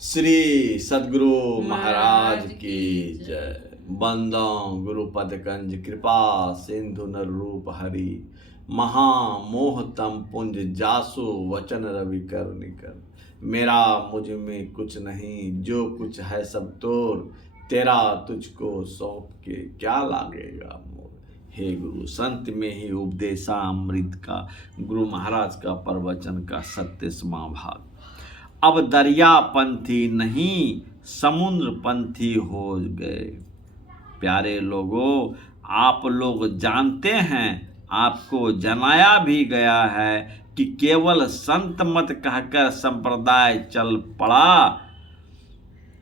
श्री सद्गुरु महाराज की जय। बंदो गुरुपद कंज कृपा सिंधु नर रूप हरि महामोह तम पुंज जासु वचन रवि कर निकर। मेरा मुझ में कुछ नहीं, जो कुछ है सब तोर, तेरा तुझको सौंप के क्या लागेगा मोर। हे गुरु, संत में ही उपदेशा अमृत का, गुरु महाराज का प्रवचन का 37वां भाग। अब दरिया पंथी नहीं समुद्र पंथी हो गए। प्यारे लोगों, आप लोग जानते हैं, आपको जनाया भी गया है कि केवल संत मत कहकर संप्रदाय चल पड़ा।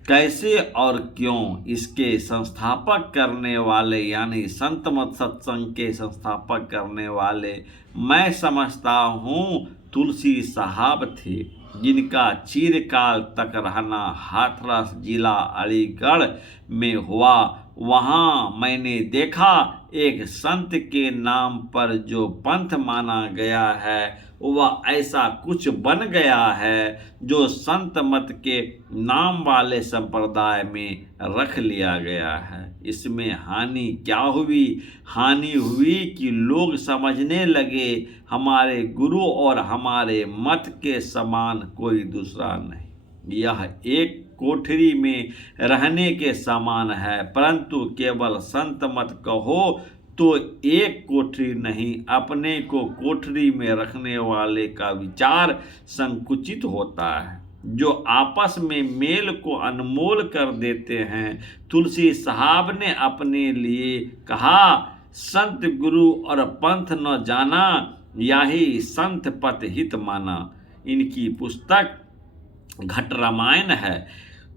कैसे और क्यों? इसके संस्थापक करने वाले यानी संत मत सत्संग के संस्थापक करने वाले मैं समझता हूँ तुलसी साहब थे, जिनका चिरकाल तक रहना हाथरस जिला अलीगढ़ में हुआ। वहाँ मैंने देखा एक संत के नाम पर जो पंथ माना गया है वह ऐसा कुछ बन गया है जो संत मत के नाम वाले संप्रदाय में रख लिया गया है। इसमें हानि क्या हुई? हानि हुई कि लोग समझने लगे हमारे गुरु और हमारे मत के समान कोई दूसरा नहीं। यह एक कोठरी में रहने के समान है, परंतु केवल संत मत कहो तो एक कोठरी नहीं, अपने को कोठरी में रखने वाले का विचार संकुचित होता है, जो आपस में मेल को अनमोल कर देते हैं। तुलसी साहब ने अपने लिए कहा, संत गुरु और पंथ न जाना, यही संत पथ हित माना। इनकी पुस्तक घट रामायण है,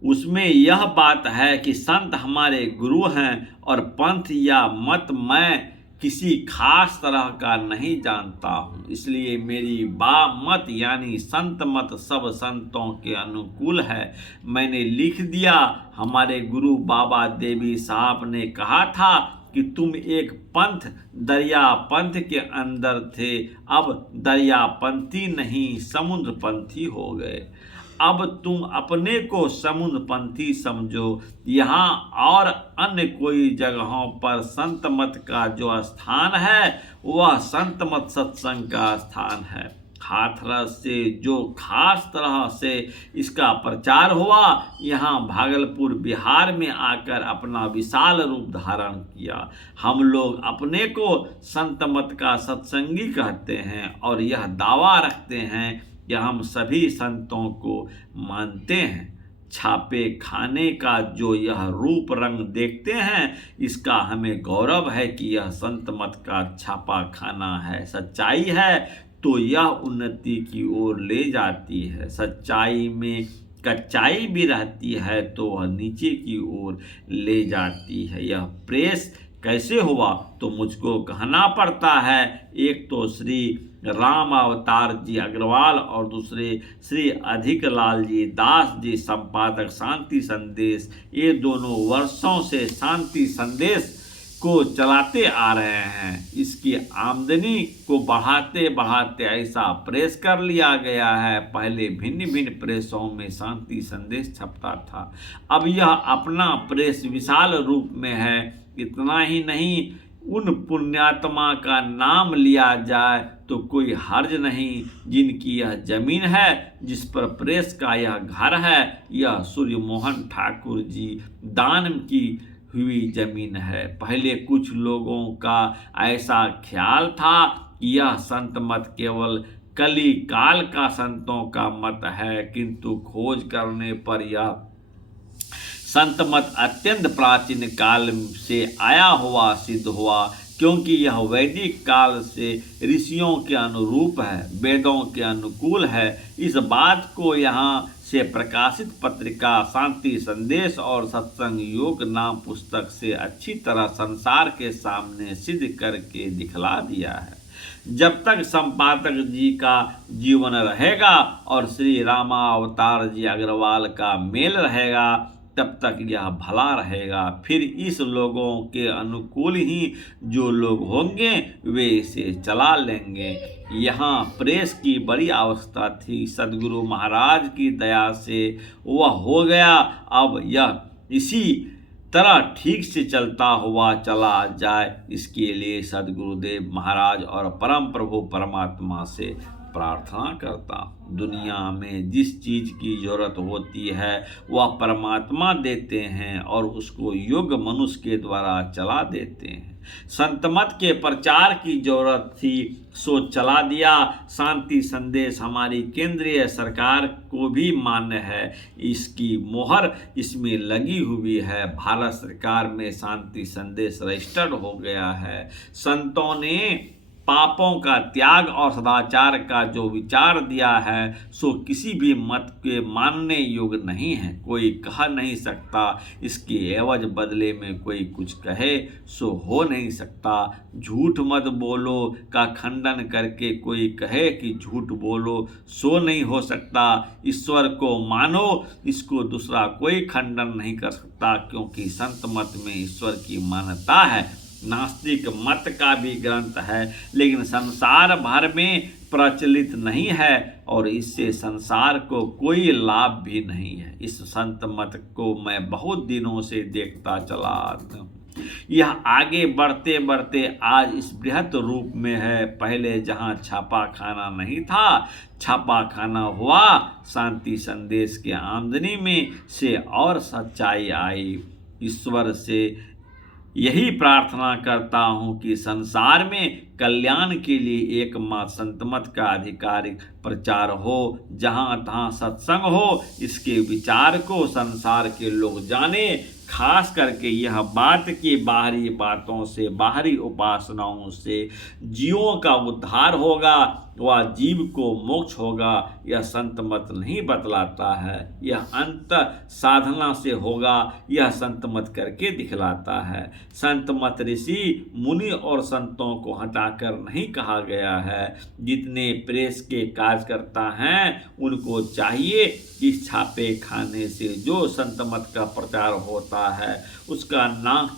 उसमें यह बात है कि संत हमारे गुरु हैं और पंथ या मत मैं किसी खास तरह का नहीं जानता हूँ। इसलिए मेरी मत यानी संत मत सब संतों के अनुकूल है। मैंने लिख दिया, हमारे गुरु बाबा देवी साहब ने कहा था कि तुम एक पंथ दरिया पंथ के अंदर थे, अब दरियापंथी नहीं समुद्र पंथी हो गए। अब तुम अपने को समुद्र पंथी समझो। यहाँ और अन्य कोई जगहों पर संत मत का जो स्थान है वह संत मत सत्संग का स्थान है। हाथरस से जो खास तरह से इसका प्रचार हुआ, यहाँ भागलपुर बिहार में आकर अपना विशाल रूप धारण किया। हम लोग अपने को संत मत का सत्संगी कहते हैं और यह दावा रखते हैं कि हम सभी संतों को मानते हैं। छापे खाने का जो यह रूप रंग देखते हैं, इसका हमें गौरव है कि यह संत मत का छापा खाना है। सच्चाई है तो यह उन्नति की ओर ले जाती है। सच्चाई में कच्चाई भी रहती है तो वह नीचे की ओर ले जाती है। यह प्रेस कैसे हुआ तो मुझको कहना पड़ता है। एक तो श्री राम अवतार जी अग्रवाल और दूसरे श्री अधिक लाल जी दास जी संपादक शांति संदेश, ये दोनों वर्षों से शांति संदेश को चलाते आ रहे हैं। इसकी आमदनी को बढ़ाते बढ़ाते ऐसा प्रेस कर लिया गया है। पहले भिन्न भिन्न प्रेसों में शांति संदेश छपता था, अब यह अपना प्रेस विशाल रूप में है। इतना ही नहीं, उन पुण्यात्मा का नाम लिया जाए तो कोई हर्ज नहीं, जिनकी यह जमीन है जिस पर प्रेस का यह घर है, यह सूर्य मोहन ठाकुर जी दान की हुई जमीन है। पहले कुछ लोगों का ऐसा ख्याल था कि यह संत मत केवल कली काल का संतों का मत है, किंतु खोज करने पर यह संत मत अत्यंत प्राचीन काल से आया हुआ सिद्ध हुआ, क्योंकि यह वैदिक काल से ऋषियों के अनुरूप है, वेदों के अनुकूल है। इस बात को यहाँ से प्रकाशित पत्रिका शांति संदेश और सत्संग योग नाम पुस्तक से अच्छी तरह संसार के सामने सिद्ध करके दिखला दिया है। जब तक संपादक जी का जीवन रहेगा और श्री रामावतार जी अग्रवाल का मेल रहेगा, तब तक यह भला रहेगा। फिर इस लोगों के अनुकूल ही जो लोग होंगे वे इसे चला लेंगे। यहाँ प्रेस की बड़ी अवस्था थी। सद्गुरु महाराज की दया से वह हो गया। अब यह इसी तरह ठीक से चलता हुआ चला जाए, इसके लिए सद्गुरुदेव महाराज और परम प्रभु परमात्मा से प्रार्थना करता हूँ। दुनिया में जिस चीज़ की जरूरत होती है वह परमात्मा देते हैं और उसको योग्य मनुष्य के द्वारा चला देते हैं। संत मत के प्रचार की जरूरत थी, सो चला दिया। शांति संदेश हमारी केंद्रीय सरकार को भी मान्य है, इसकी मोहर इसमें लगी हुई है। भारत सरकार में शांति संदेश रजिस्टर्ड हो गया है। संतों ने पापों का त्याग और सदाचार का जो विचार दिया है सो किसी भी मत के मानने योग्य नहीं है। कोई कह नहीं सकता, इसके एवज बदले में कोई कुछ कहे सो हो नहीं सकता। झूठ मत बोलो का खंडन करके कोई कहे कि झूठ बोलो सो नहीं हो सकता। ईश्वर को मानो, इसको दूसरा कोई खंडन नहीं कर सकता, क्योंकि संत मत में ईश्वर की मान्यता है। नास्तिक मत का भी ग्रंथ है, लेकिन संसार भर में प्रचलित नहीं है और इससे संसार को कोई लाभ भी नहीं है। इस संत मत को मैं बहुत दिनों से देखता चला आता हूँ। यह आगे बढ़ते बढ़ते आज इस बृहत रूप में है। पहले जहाँ छापा खाना नहीं था, छापा खाना हुआ। शांति संदेश के आमदनी में से और सच्चाई आई। ईश्वर से यही प्रार्थना करता हूँ कि संसार में कल्याण के लिए एकमात्र संत मत का आधिकारिक प्रचार हो। जहाँ तहाँ सत्संग हो, इसके विचार को संसार के लोग जाने। खास करके यह बात कि बाहरी बातों से, बाहरी उपासनाओं से जीवों का उद्धार होगा, वह जीव को मोक्ष होगा, यह संत मत नहीं बतलाता है। यह अंत साधना से होगा, यह संत मत करके दिखलाता है। संत मत ऋषि मुनि और संतों को हटाकर नहीं कहा गया है। जितने प्रेस के कार्यकर्ता हैं उनको चाहिए कि छापे खाने से जो संत मत का प्रचार होता है उसका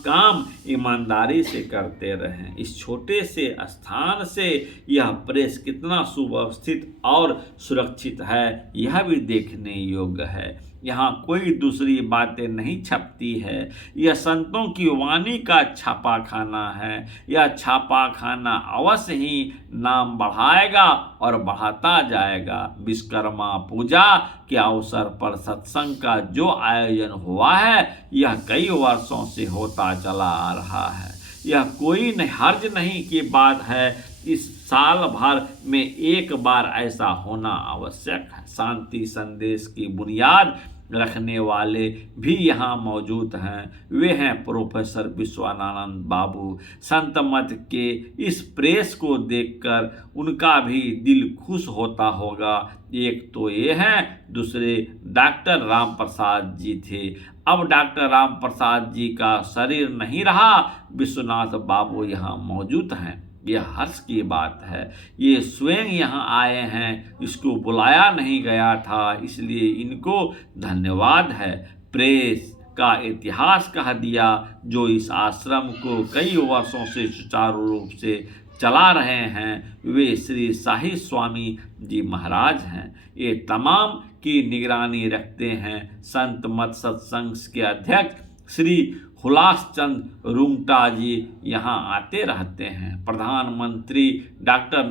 काम ईमानदारी से करते रहें। इस छोटे से स्थान से यह प्रेस कितना सुव्यवस्थित और सुरक्षित है यह भी देखने योग्य है। यहाँ कोई दूसरी बातें नहीं छपती है। यह संतों की वाणी का छापा खाना है। यह छापा खाना अवश्य ही नाम बढ़ाएगा और बढ़ाता जाएगा। विश्वकर्मा पूजा के अवसर पर सत्संग का जो आयोजन हुआ है यह कई वर्षों से होता चला आ रहा है। यह कोई हर्ज नहीं की बात है। इस साल भर में एक बार ऐसा होना आवश्यक है। शांति संदेश की बुनियाद रखने वाले भी यहाँ मौजूद हैं। वे हैं प्रोफेसर विश्वानंद बाबू। संत मत के इस प्रेस को देखकर उनका भी दिल खुश होता होगा। एक तो ये हैं, दूसरे डॉक्टर राम प्रसाद जी थे। अब डॉक्टर राम प्रसाद जी का शरीर नहीं रहा, विश्वनाथ बाबू यहाँ मौजूद हैं। यह हर्ष की बात है। ये स्वयं यहाँ आए हैं, इसको बुलाया नहीं गया था, इसलिए इनको धन्यवाद है। प्रेस का इतिहास कह दिया जो इस आश्रम को कई वर्षों से सुचारू रूप से चला रहे हैं, वे श्री शाही स्वामी जी महाराज हैं। ये तमाम की निगरानी रखते हैं। संत मत सत्संग के अध्यक्ष श्री हुलास चंद रुंगटा जी यहाँ आते रहते हैं। प्रधानमंत्री डॉक्टर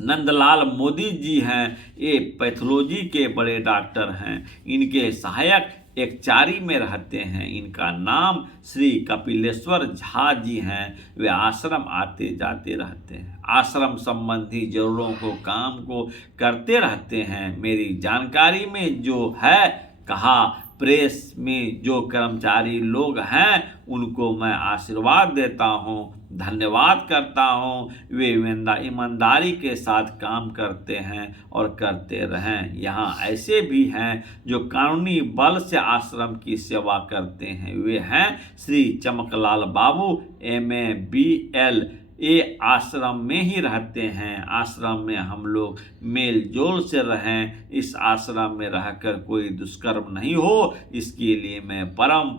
नंदलाल मोदी जी हैं। ये पैथोलॉजी के बड़े डॉक्टर हैं। इनके सहायक एक चारी में रहते हैं। इनका नाम श्री कपिलेश्वर झा जी हैं। वे आश्रम आते जाते रहते हैं। आश्रम संबंधी जरूरतों को काम को करते रहते हैं। मेरी जानकारी में जो है कहा, प्रेस में जो कर्मचारी लोग हैं उनको मैं आशीर्वाद देता हूँ, धन्यवाद करता हूँ। वे ईमानदारी के साथ काम करते हैं और करते रहें। यहाँ ऐसे भी हैं जो कानूनी बल से आश्रम की सेवा करते हैं। वे हैं श्री चमकलाल बाबू MA BL। ये आश्रम में ही रहते हैं। आश्रम में हम लोग मेल जोल से रहें। इस आश्रम में रहकर कोई दुष्कर्म नहीं हो, इसके लिए मैं परम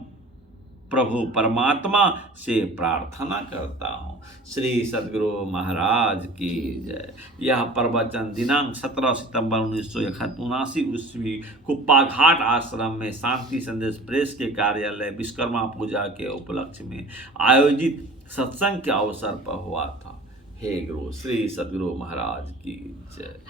प्रभु परमात्मा से प्रार्थना करता हूँ। श्री सद्गुरु महाराज की जय। यह प्रवचन दिनांक 17 सितंबर 1979 ईस्वी कुप्पा घाट आश्रम में शांति संदेश प्रेस के कार्यालय विश्वकर्मा पूजा के उपलक्ष्य में आयोजित सत्संग के अवसर पर हुआ था। हे गुरु, श्री सद्गुरु महाराज की जय।